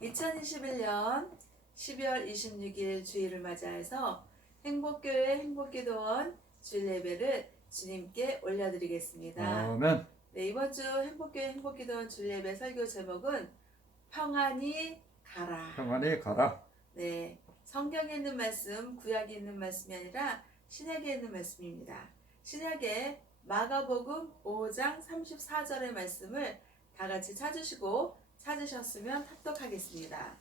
2021년 12월 26일 주일을 맞이해서 행복교회 행복기도원 주일 예배를 주님께 올려드리겠습니다. 아멘. 네, 이번 주 행복교회 행복기도원 주일 예배 설교 제목은 평안히 가라. 평안히 가라. 네, 성경에 있는 말씀, 구약에 있는 말씀이 아니라 신약에 있는 말씀입니다. 신약의 마가복음 5장 34절의 말씀을 다 같이 찾으시고 찾으셨으면 합독하겠습니다.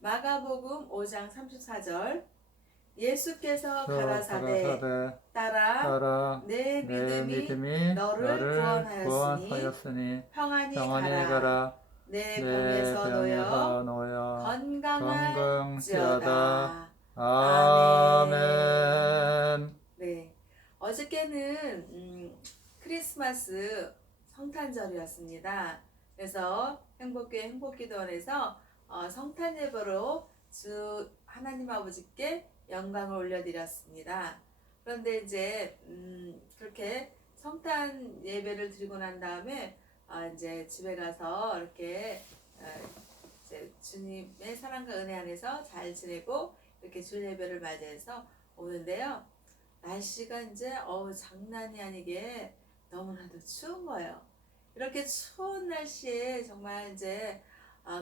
마가복음 5장 34절 예수께서 가라사대 따라 내 믿음이 너를 구원하였으니 평안히 가라. 내 병에서 놓여 건강할지어다. 아멘. 네, 어저께는 크리스마스 성탄절이었습니다. 그래서 행복교회 행복기도원에서 성탄 예배로 주 하나님 아버지께 영광을 올려드렸습니다. 그런데 이제 그렇게 성탄 예배를 드리고 난 다음에 이제 집에 가서 이렇게 이제 주님의 사랑과 은혜 안에서 잘 지내고 이렇게 주일 예배를 맞이해서 오는데요. 날씨가 이제 장난이 아니게 너무나도 추운 거예요. 이렇게 추운 날씨에 정말 이제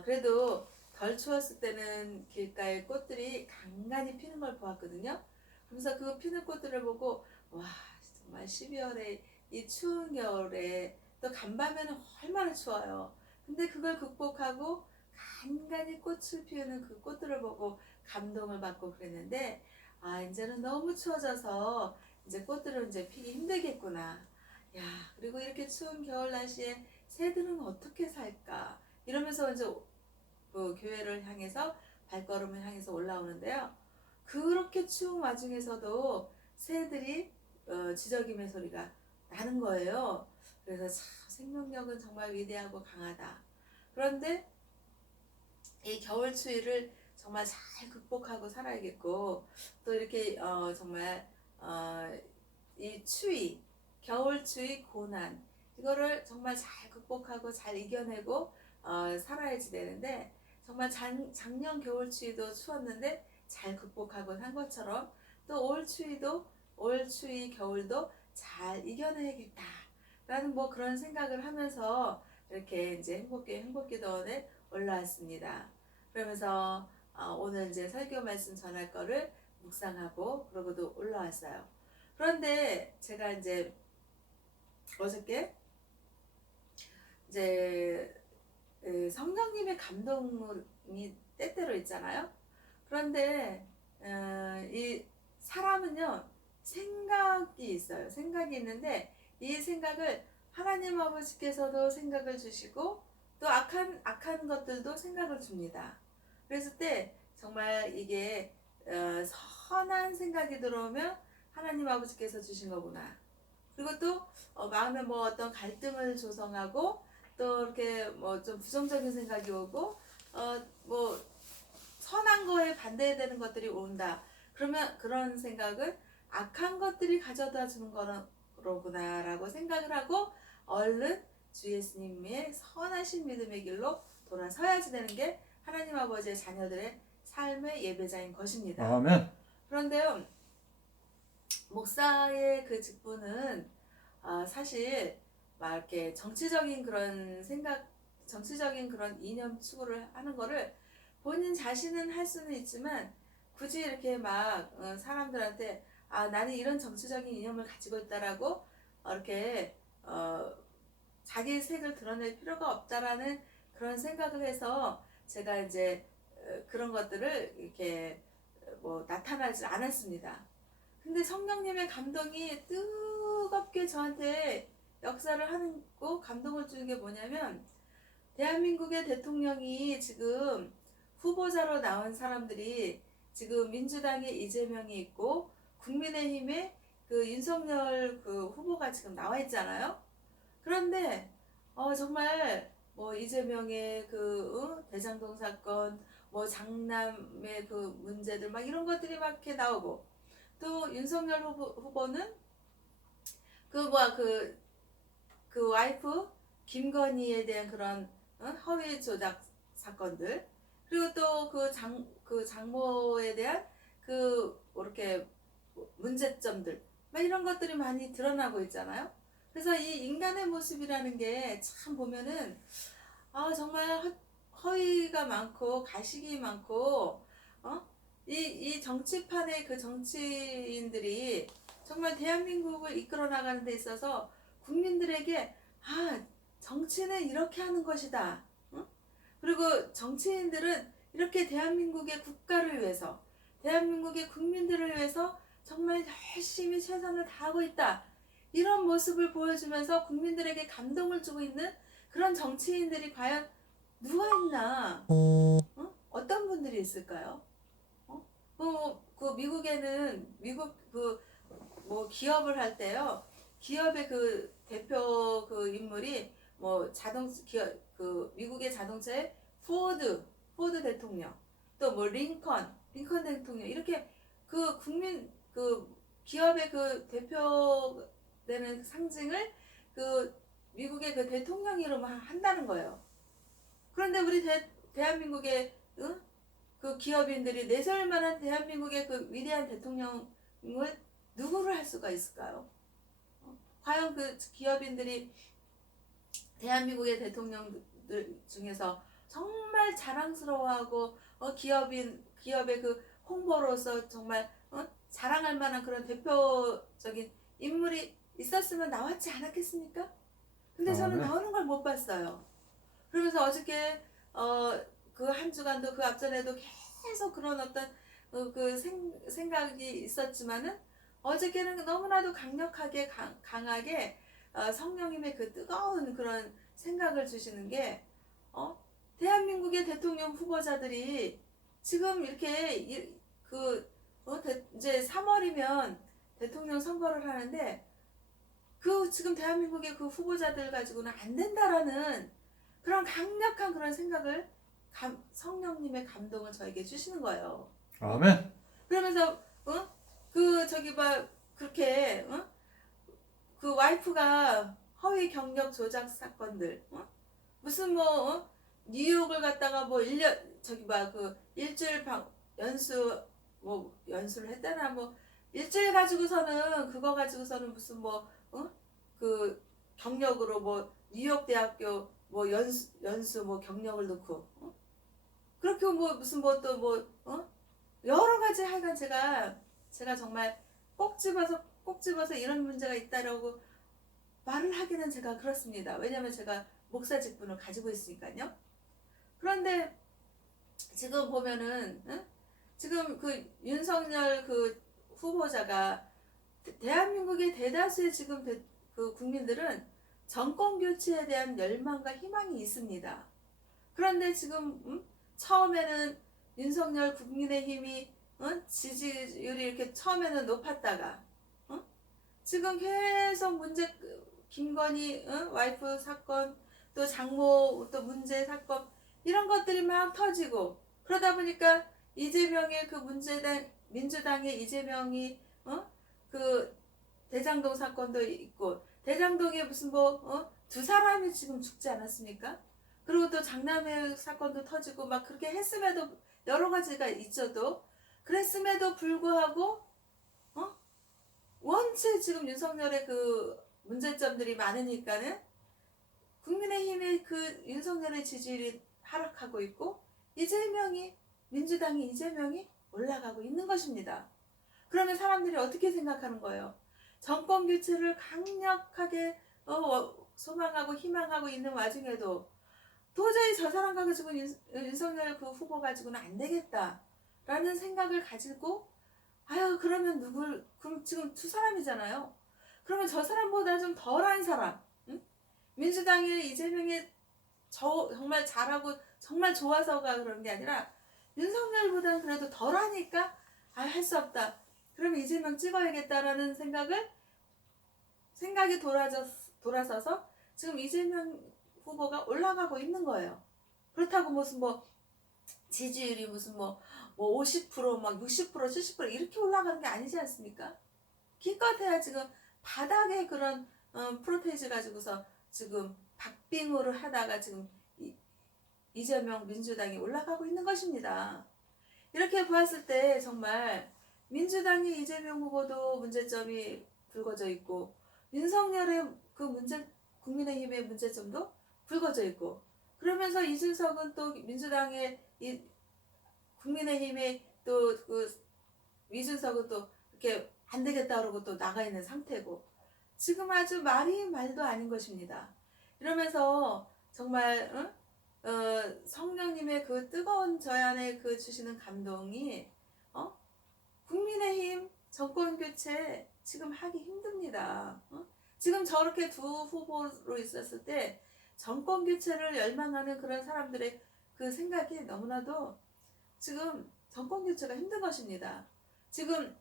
그래도 덜 추웠을 때는 길가에 꽃들이 간간히 피는 걸 보았거든요. 그래서 그 피는 꽃들을 보고 와, 정말 12월에 이 추운 겨울에 또 간밤에는 얼마나 추워요. 근데 그걸 극복하고 간간히 꽃을 피우는 그 꽃들을 보고 감동을 받고 그랬는데 이제는 너무 추워져서 이제 꽃들은 이제 피기 힘들겠구나. 야, 그리고 이렇게 추운 겨울 날씨에 새들은 어떻게 살까? 이러면서 이제 그 교회를 향해서 발걸음을 향해서 올라오는데요. 그렇게 추운 와중에서도 새들이 지저귀의 소리가 나는 거예요. 그래서 참 생명력은 정말 위대하고 강하다. 그런데 이 겨울 추위를 정말 잘 극복하고 살아야겠고 또 이렇게 정말 이 추위, 겨울 추위 고난 이거를 정말 잘 극복하고 잘 이겨내고 살아야지 되는데 정말 작년 겨울 추위도 추웠는데 잘 극복하고 산 것처럼 또 올 추위도 올 추위 겨울도 잘 이겨내야겠다 라는 뭐 그런 생각을 하면서 이렇게 이제 행복기도원에 올라왔습니다. 그러면서 오늘 이제 설교 말씀 전할 거를 묵상하고 그러고도 올라왔어요. 그런데 제가 이제 어저께 이제 성령님의 감동이 때때로 있잖아요. 그런데 이 사람은요 생각이 있어요. 생각이 있는데 이 생각을 하나님 아버지께서도 생각을 주시고 또 악한 것들도 생각을 줍니다. 그랬을 때 정말 이게 선한 생각이 들어오면 하나님 아버지께서 주신 거구나. 그리고 또 마음에 뭐 어떤 갈등을 조성하고 또 이렇게 뭐 좀 부정적인 생각이 오고 뭐 선한 거에 반대되는 것들이 온다. 그러면 그런 생각은 악한 것들이 가져다 주는 거로구나라고 생각을 하고 얼른 주 예수님의 선하신 믿음의 길로 돌아서야지 되는 게 하나님 아버지의 자녀들의 삶의 예배자인 것입니다. 아멘. 그런데요, 목사의 그 직분은 사실 막 이렇게 정치적인 그런 생각, 정치적인 그런 이념 추구를 하는 거를 본인 자신은 할 수는 있지만 굳이 이렇게 막 사람들한테 나는 이런 정치적인 이념을 가지고 있다라고 이렇게 자기 색을 드러낼 필요가 없다라는 그런 생각을 해서 제가 이제 그런 것들을 이렇게 뭐 나타나지 않았습니다. 근데 성령님의 감동이 뜨겁게 저한테 역사를 하고 감동을 주는 게 뭐냐면 대한민국의 대통령이 지금 후보자로 나온 사람들이 지금 민주당의 이재명이 있고 국민의힘의 그 윤석열 그 후보가 지금 나와 있잖아요. 그런데 정말 뭐 이재명의 그 대장동 사건, 뭐 장남의 그 문제들 막 이런 것들이 막 이렇게 나오고 또 윤석열 후보는 그 와이프 김건희에 대한 그런 허위 조작 사건들, 그리고 또 그 장모에 대한 그 이렇게 문제점들, 막 이런 것들이 많이 드러나고 있잖아요. 그래서 이 인간의 모습이라는 게 참 보면은 정말 허위가 많고 가식이 많고 이 정치판의 그 정치인들이 정말 대한민국을 이끌어 나가는 데 있어서 국민들에게 정치는 이렇게 하는 것이다. 그리고 정치인들은 이렇게 대한민국의 국가를 위해서, 대한민국의 국민들을 위해서 정말 열심히 최선을 다하고 있다. 이런 모습을 보여주면서 국민들에게 감동을 주고 있는 그런 정치인들이 과연 누가 있나? 어떤 분들이 있을까요? 그 미국에는 미국 뭐 기업을 할 때요. 기업의 그 대표 그 인물이 뭐 기업 그 미국의 자동차의 포드 대통령, 또 뭐 링컨 대통령, 이렇게 그 국민 그 기업의 그 대표되는 상징을 그 미국의 그 대통령으로만 한다는 거예요. 그런데 우리 대한민국의 그 기업인들이 내세울 만한 대한민국의 그 위대한 대통령을 누구를 할 수가 있을까요? 과연 그 기업인들이 대한민국의 대통령들 중에서 정말 자랑스러워하고 기업의 그 홍보로서 정말 자랑할 만한 그런 대표적인 인물이 있었으면 나왔지 않았겠습니까? 근데 저는 네. 나오는 걸 못 봤어요. 그러면서 어저께 그 한 주간도 그 앞전에도 계속 그런 어떤 그 생각이 있었지만은 어저께는 너무나도 강력하게 강하게 성령님의 그 뜨거운 그런 생각을 주시는 게 대한민국의 대통령 후보자들이 지금 이렇게 이제 3월이면 대통령 선거를 하는데 그 지금 대한민국의 그 후보자들 가지고는 안 된다라는 그런 강력한 그런 생각을 성령님의 감동을 저에게 주시는 거예요. 아멘. 그러면서 그 저기 봐 그렇게 그 와이프가 허위 경력 조작 사건들 무슨 뭐 뉴욕을 갔다가 뭐 1년 저기 봐 그 일주일 연수를 했다나 뭐 일주일 가지고서는 그거 가지고서는 무슨 뭐 그 경력으로 뭐 뉴욕 대학교 뭐 연수 뭐 경력을 넣고 그렇게 뭐 무슨 뭐 또 뭐 여러 가지 하여간 제가 정말 꼭 집어서 이런 문제가 있다라고 말을 하기는 제가 그렇습니다. 왜냐하면 제가 목사 직분을 가지고 있으니까요. 그런데 지금 보면은 지금 그 윤석열 그 후보자가 대한민국의 대다수의 지금 그 국민들은 정권 교체에 대한 열망과 희망이 있습니다. 그런데 지금 처음에는 윤석열 국민의힘이 지지율이 이렇게 처음에는 높았다가 지금 계속 김건희 와이프 사건, 또 장모 또 문제 사건, 이런 것들이 막 터지고 그러다 보니까 이재명의 그 민주당의 이재명이 그 대장동 사건도 있고 대장동에 무슨 두 사람이 지금 죽지 않았습니까? 그리고 또 장남의 사건도 터지고 막 그렇게 했음에도 여러 가지가 있어도 그랬음에도 불구하고 원체 지금 윤석열의 그 문제점들이 많으니까는 국민의힘의 그 윤석열의 지지율이 하락하고 있고 민주당의 이재명이 올라가고 있는 것입니다. 그러면 사람들이 어떻게 생각하는 거예요? 정권 교체를 강력하게 소망하고 희망하고 있는 와중에도 도저히 저 사람 가지고 윤석열 그 후보 가지고는 안 되겠다라는 생각을 가지고 그러면 그럼 지금 두 사람이잖아요. 그러면 저 사람보다 좀 덜한 사람, 민주당의 이재명이 정말 잘하고 정말 좋아서가 그런 게 아니라 윤석열보다는 그래도 덜하니까 할 수 없다. 그러면 이재명 찍어야겠다라는 생각이 돌아서서 지금 이재명 후보가 올라가고 있는 거예요. 그렇다고 무슨 지지율이 무슨 50%, 막 60%, 70% 이렇게 올라가는 게 아니지 않습니까? 기껏해야 지금 바닥에 그런 프로테이지 가지고서 지금 박빙으로 하다가 지금 이재명 민주당이 올라가고 있는 것입니다. 이렇게 보았을 때 정말 민주당의 이재명 후보도 문제점이 불거져 있고 윤석열의 그 문제 국민의힘의 문제점도 불거져 있고 그러면서 이준석은 또 민주당의 국민의힘의 또 그 이준석은 또 이렇게 안 되겠다 그러고 또 나가 있는 상태고 지금 아주 말도 아닌 것입니다. 이러면서 정말 성령님의 그 뜨거운 저희 안에 그 주시는 감동이 국민의힘 정권 교체 지금 하기 힘듭니다. 지금 저렇게 두 후보로 있었을 때 정권 교체를 열망하는 그런 사람들의 그 생각이 너무나도 지금 정권 교체가 힘든 것입니다. 지금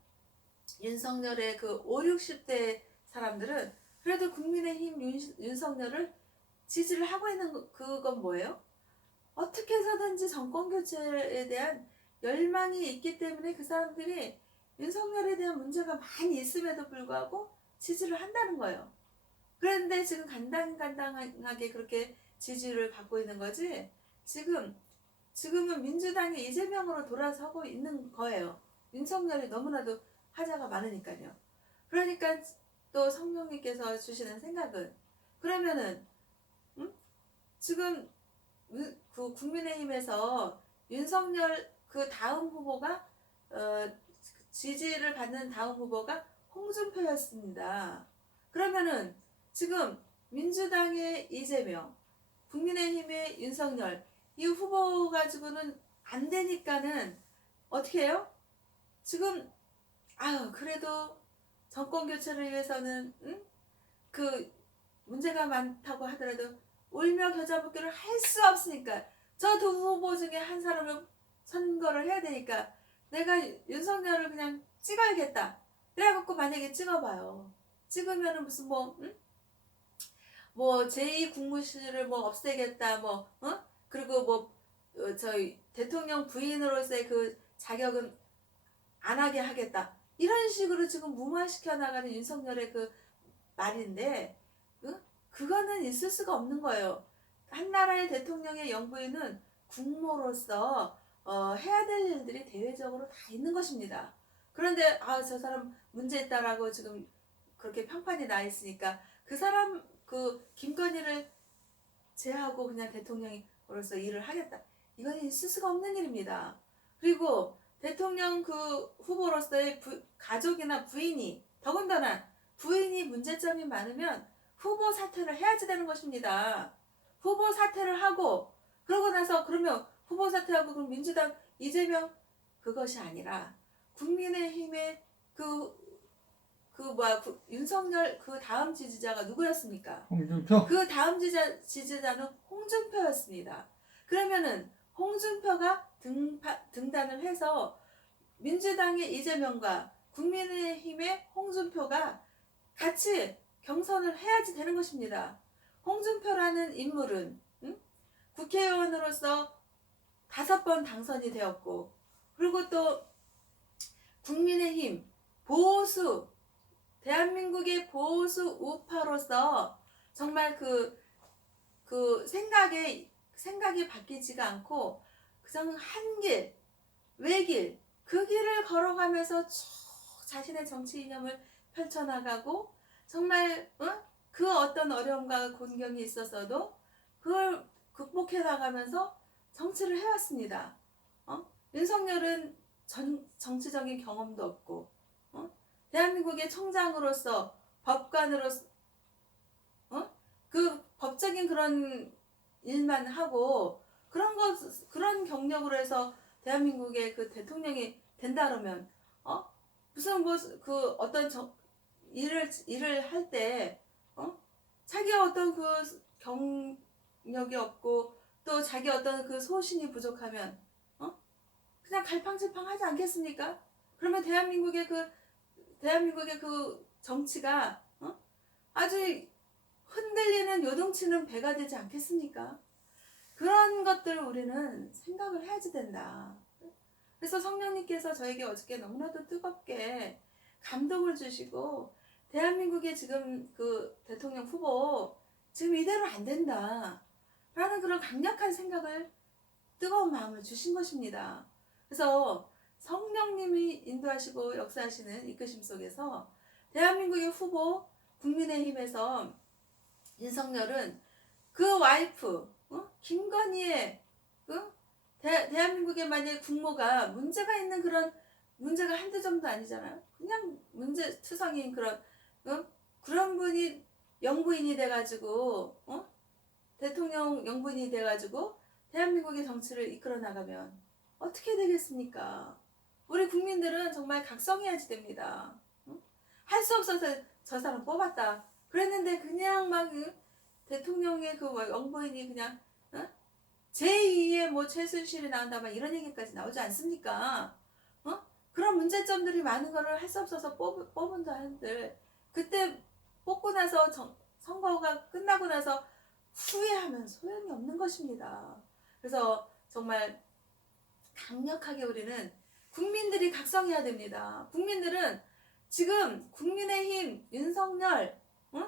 윤석열의 그 5, 60대 사람들은 그래도 국민의힘 윤석열을 지지를 하고 있는 그건 뭐예요? 어떻게 해서든지 정권 교체에 대한 열망이 있기 때문에 그 사람들이 윤석열에 대한 문제가 많이 있음에도 불구하고 지지를 한다는 거예요. 그런데 지금 간당간당하게 그렇게 지지를 받고 있는 거지 지금은 민주당이 이재명으로 돌아서고 있는 거예요. 윤석열이 너무나도 하자가 많으니까요. 그러니까 또 성령님께서 주시는 생각은 그러면은 지금 그 국민의힘에서 윤석열 그 다음 후보가 지지를 받는 다음 후보가 홍준표였습니다. 그러면은 지금 민주당의 이재명, 국민의힘의 윤석열 이 후보 가지고는 안 되니까는 어떻게 해요? 지금 그래도 정권 교체를 위해서는 그 문제가 많다고 하더라도 울며 겨자 먹기를 할 수 없으니까 저 두 후보 중에 한 사람을 선거를 해야 되니까 내가 윤석열을 그냥 찍어야겠다. 그래갖고 만약에 찍어봐요. 찍으면은 무슨 뭐 제2 국무실을 뭐 없애겠다 그리고 저희 대통령 부인으로서의 그 자격은 안 하게 하겠다. 이런 식으로 지금 무마시켜 나가는 윤석열의 그 말인데 그거는 있을 수가 없는 거예요. 한 나라의 대통령의 영부인은 국모로서 해야 될 일들이 대외적으로 다 있는 것입니다. 그런데 저 사람 문제 있다라고 지금 그렇게 평판이 나 있으니까 그 사람 그 김건희를 제하고 그냥 대통령으로서 일을 하겠다. 이건 있을 수가 없는 일입니다. 그리고 대통령 그 후보로서의 가족이나 부인이 더군다나 부인이 문제점이 많으면 후보 사퇴를 해야지 되는 것입니다. 후보 사퇴를 하고 그러고 나서 그러면 후보 사퇴하고 그럼 민주당 이재명 그것이 아니라 국민의힘의 윤석열 그 다음 지지자가 누구였습니까? 홍준표? 그 다음 지지자는 홍준표였습니다. 그러면은 홍준표가 등단을 해서 민주당의 이재명과 국민의힘의 홍준표가 같이 경선을 해야지 되는 것입니다. 홍준표라는 인물은 국회의원으로서 5번 당선이 되었고 그리고 또 국민의힘 보수 대한민국의 보수 우파로서 정말 그 생각이 바뀌지가 않고 그냥 한 길, 외길, 그 길을 걸어가면서 쭉 자신의 정치 이념을 펼쳐나가고 정말 그 어떤 어려움과 곤경이 있었어도 그걸 극복해 나가면서 정치를 해왔습니다. 윤석열은 정치적인 경험도 없고 대한민국의 총장으로서 법관으로서 그 법적인 그런 일만 하고 그런 경력으로 해서 대한민국의 그 대통령이 된다 그러면 무슨 그 어떤 일을 할 때 자기가 어떤 그 경력이 없고 또 자기 어떤 그 소신이 부족하면 그냥 갈팡질팡 하지 않겠습니까? 그러면 대한민국의 그 정치가 아주 흔들리는 요동치는 배가 되지 않겠습니까? 그런 것들을 우리는 생각을 해야지 된다. 그래서 성령님께서 저에게 어저께 너무나도 뜨겁게 감동을 주시고 대한민국의 지금 그 대통령 후보 지금 이대로 안 된다 라는 그런 강력한 생각을 뜨거운 마음을 주신 것입니다. 그래서 성령님이 인도하시고 역사하시는 이끄심 속에서 대한민국의 후보 국민의힘에서 윤석열은 그 와이프 김건희의 대한민국의 만약 국모가 문제가 있는 그런 문제가 한두 점도 아니잖아요. 그냥 문제투성인 그런 분이 영부인이 돼가지고 대통령 영부인이 돼가지고 대한민국의 정치를 이끌어 나가면 어떻게 되겠습니까? 우리 국민들은 정말 각성해야지 됩니다. 할 수 없어서 저 사람 뽑았다 그랬는데 그냥 막 대통령의 그 영부인이 그냥 제2의 뭐 최순실이 나온다 막 이런 얘기까지 나오지 않습니까? 그런 문제점들이 많은 거를 할 수 없어서 뽑은다 한들 그때 뽑고 나서 선거가 끝나고 나서 후회하면 소용이 없는 것입니다. 그래서 정말 강력하게 우리는 국민들이 각성해야 됩니다. 국민들은 지금 국민의힘 윤석열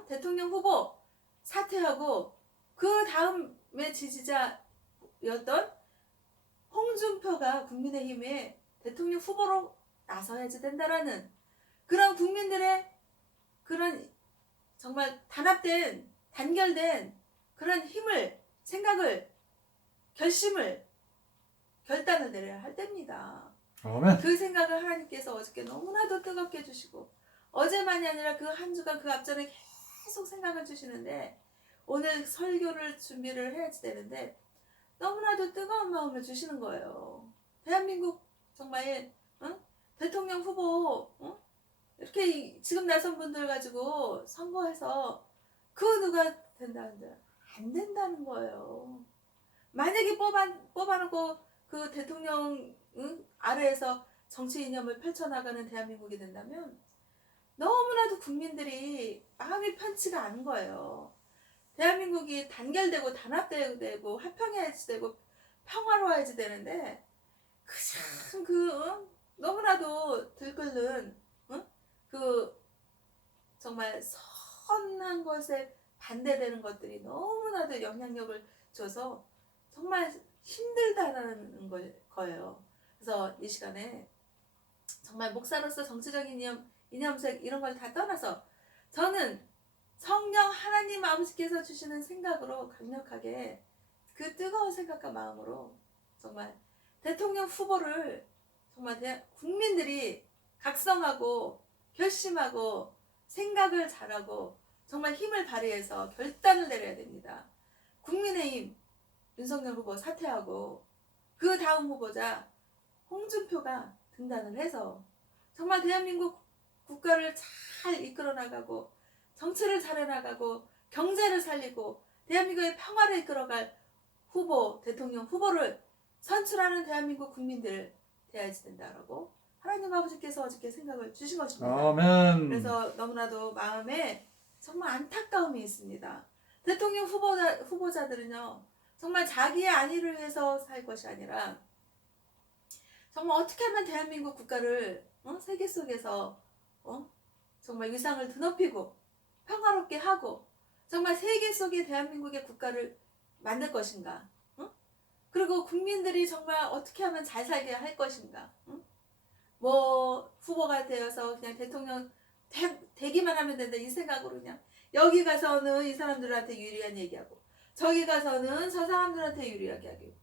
대통령 후보 사퇴하고 그 다음에 지지자였던 홍준표가 국민의힘의 대통령 후보로 나서야지 된다라는 그런 국민들의 그런 정말 단결된 그런 힘을, 생각을, 결단을 내려야 할 때입니다. 아멘. 그 생각을 하나님께서 어저께 너무나도 뜨겁게 해주시고 어제만이 아니라 그 한 주간 그 앞전에 계속 생각을 주시는데 오늘 설교를 준비를 해야지 되는데 너무나도 뜨거운 마음을 주시는 거예요. 대한민국 정말 대통령 후보 이렇게 지금 나선 분들 가지고 선거해서 그 누가 된다는데 안 된다는 거예요. 만약에 뽑아놓고 그 대통령 아래에서 정치 이념을 펼쳐나가는 대한민국이 된다면 너무나도 국민들이 마음이 편치가 않은 거예요. 대한민국이 단결되고 단합되고 화평해야지 되고 평화로워야지 되는데 그냥 너무나도 들끓는 정말 선한 것에 반대되는 것들이 너무나도 영향력을 줘서 정말 힘들다는 거예요. 그래서 이 시간에 정말 목사로서 정치적인 이념색 이런 걸 다 떠나서 저는 성령 하나님 아버지께서 주시는 생각으로 강력하게 그 뜨거운 생각과 마음으로 정말 대통령 후보를 정말 국민들이 각성하고 결심하고 생각을 잘하고 정말 힘을 발휘해서 결단을 내려야 됩니다. 국민의힘 윤석열 후보 사퇴하고 그 다음 후보자 홍준표가 등단을 해서 정말 대한민국 국가를 잘 이끌어 나가고 정치를 잘해 나가고 경제를 살리고 대한민국의 평화를 이끌어갈 대통령 후보를 선출하는 대한민국 국민들 돼야지 된다라고 하나님 아버지께서 어저께 생각을 주신 것입니다. 아멘. 그래서 너무나도 마음에 정말 안타까움이 있습니다. 대통령 후보자들은요 정말 자기의 안위를 위해서 살 것이 아니라 정말 어떻게 하면 대한민국 국가를 세계 속에서 정말 위상을 드높이고 평화롭게 하고 정말 세계 속의 대한민국의 국가를 만들 것인가? 그리고 국민들이 정말 어떻게 하면 잘 살게 할 것인가? 뭐 후보가 되어서 그냥 대통령 되기만 하면 된다 이 생각으로 그냥 여기 가서는 이 사람들한테 유리한 얘기하고 저기 가서는 저 사람들한테 유리하게 하고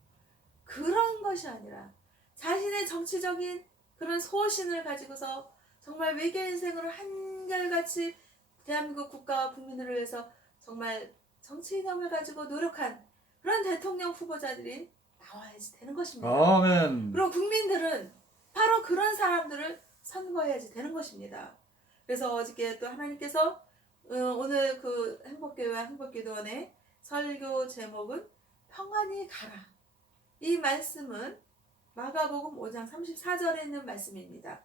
그런 것이 아니라 자신의 정치적인 그런 소신을 가지고서 정말 외계 인생으로 한결같이 대한민국 국가와 국민들을 위해서 정말 정치 이념을 가지고 노력한 그런 대통령 후보자들이 나와야지 되는 것입니다. 아멘. 그리고 국민들은 바로 그런 사람들을 선거해야지 되는 것입니다. 그래서 어저께 또 하나님께서 오늘 그 행복교회와 행복기도원의 설교 제목은 평안히 가라. 이 말씀은 마가복음 5장 34절에 있는 말씀입니다.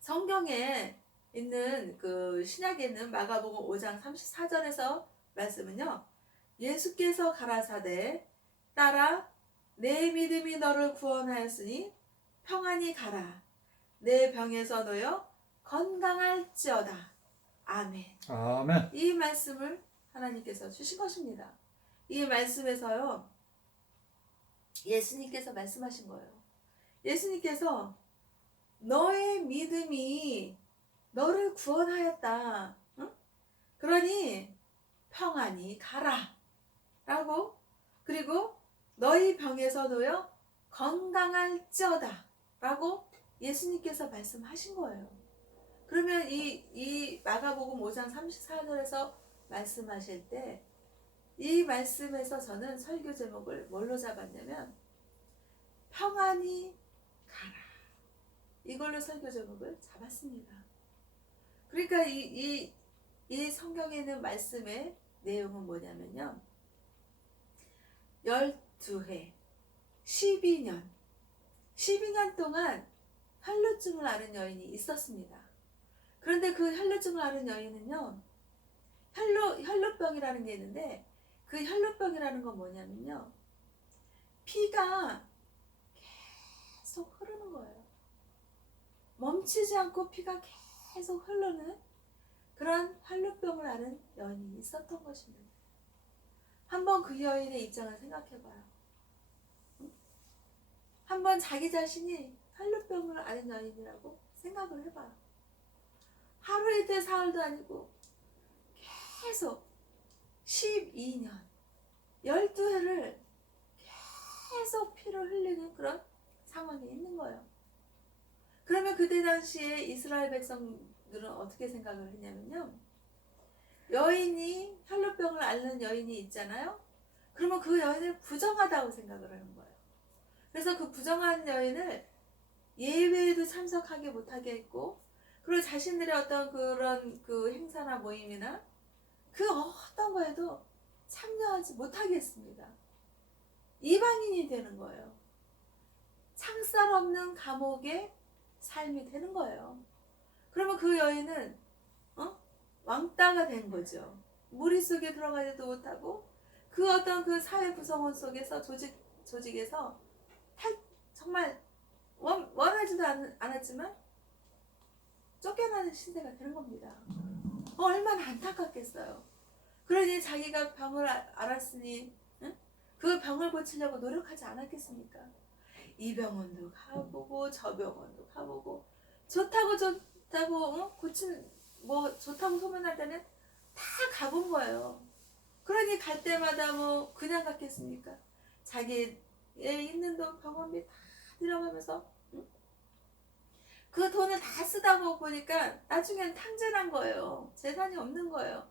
성경에 있는 그 신약에 있는 마가복음 5장 34절에서 말씀은요. 예수께서 가라사대 따라 내 믿음이 너를 구원하였으니 평안히 가라. 내 병에서 놓여 건강할지어다. 아멘. 아멘. 이 말씀을 하나님께서 주신 것입니다. 이 말씀에서요. 예수님께서 말씀하신 거예요. 예수님께서 너의 믿음이 너를 구원하였다. 응? 그러니 평안히 가라. 라고, 그리고 너희 병에서 놓여 건강할지어다. 라고 예수님께서 말씀하신 거예요. 그러면 이 마가복음 5장 34절에서 말씀하실 때 이 말씀에서 저는 설교 제목을 뭘로 잡았냐면 평안히 가라. 이걸로 설교 제목을 잡았습니다. 그러니까 이 성경에 있는 말씀의 내용은 뭐냐면요. 12해, 12년 동안 혈루증을 앓은 여인이 있었습니다. 그런데 그 혈루증을 앓은 여인은요, 혈루병이라는 게 있는데, 그 혈루병이라는 건 뭐냐면요, 피가 계속 흐르는 거예요. 멈추지 않고 피가 계속 흐르는 그런 혈루병을 앓은 여인이 있었던 것입니다. 한번 그 여인의 입장을 생각해봐요. 한번 자기 자신이 혈루병을 앓은 여인이라고 생각을 해봐요. 하루 이틀 사흘도 아니고 계속 12년 12회를 계속 피를 흘리는 그런 상황이 있는 거예요. 그러면 그때 당시에 이스라엘 백성들은 어떻게 생각을 했냐면요, 여인이 혈루병을 앓는 여인이 있잖아요. 그러면 그 여인을 부정하다고 생각을 하는 거예요. 그래서 그 부정한 여인을 예배에도 참석하게 못하게 했고, 그리고 자신들의 어떤 그런 그 행사나 모임이나 그 어떤 거에도 참여하지 못하게 했습니다. 이방인이 되는 거예요. 창살 없는 감옥의 삶이 되는 거예요. 그러면 그 여인은 왕따가 된 거죠. 무리 속에 들어가지도 못하고 그 어떤 그 사회 구성원 속에서 조직에서 정말 원하지도 않았지만 쫓겨나는 시대가 되는 겁니다. 얼마나 안타깝겠어요. 그러니 자기가 병을 앓았으니 그 병을 고치려고 노력하지 않았겠습니까? 이 병원도 가보고 저 병원도 가보고 좋다고 좋다고 소문날 때는 다 가본 거예요. 그러니 갈 때마다 뭐 그냥 갔겠습니까? 자기의 있는 돈 병원비 다 들어가면서 그 돈을 다 쓰다 보니까 나중엔 탕진한 거예요. 재산이 없는 거예요.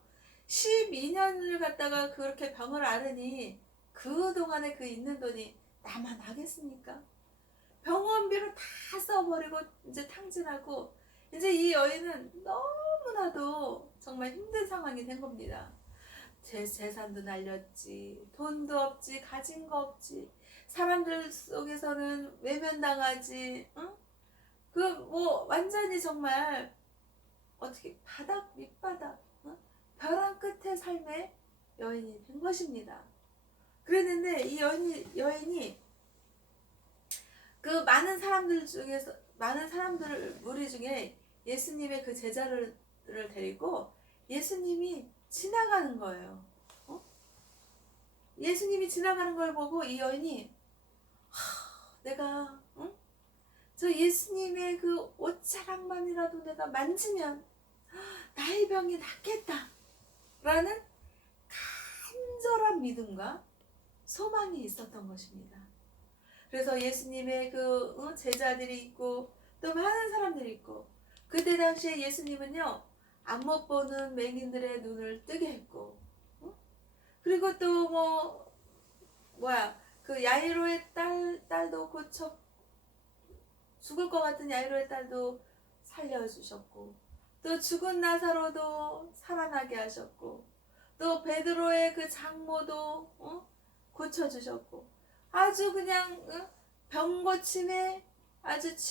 12년을 갖다가 그렇게 병을 앓으니 그동안에 그 있는 돈이 나만 하겠습니까? 병원비를 다 써버리고 이제 탕진하고 이제 이 여인은 너무나도 정말 힘든 상황이 된 겁니다. 재산도 날렸지, 돈도 없지, 가진 거 없지, 사람들 속에서는 외면당하지, 응? 완전히 정말 어떻게 바닥 밑바닥, 벼랑 끝의 삶의 여인이 된 것입니다. 그랬는데 이 여인이 그 많은 사람들 무리 중에 예수님의 그 제자를 데리고 예수님이 지나가는 거예요. 예수님이 지나가는 걸 보고 이 여인이 내가 저 예수님의 그 옷자락만이라도 내가 만지면 나의 병이 낫겠다 라는 간절한 믿음과 소망이 있었던 것입니다. 그래서 예수님의 그 제자들이 있고 또 많은 사람들이 있고, 그때 당시에 예수님은요 안 못 보는 맹인들의 눈을 뜨게 했고, 그리고 또 그 야이로의 딸도 고쳐 죽을 것 같은 야이로의 딸도 살려주셨고, 또 죽은 나사로도 살아나게 하셨고, 또 베드로의 그 장모도 고쳐주셨고, 아주 그냥 병 고침에 아주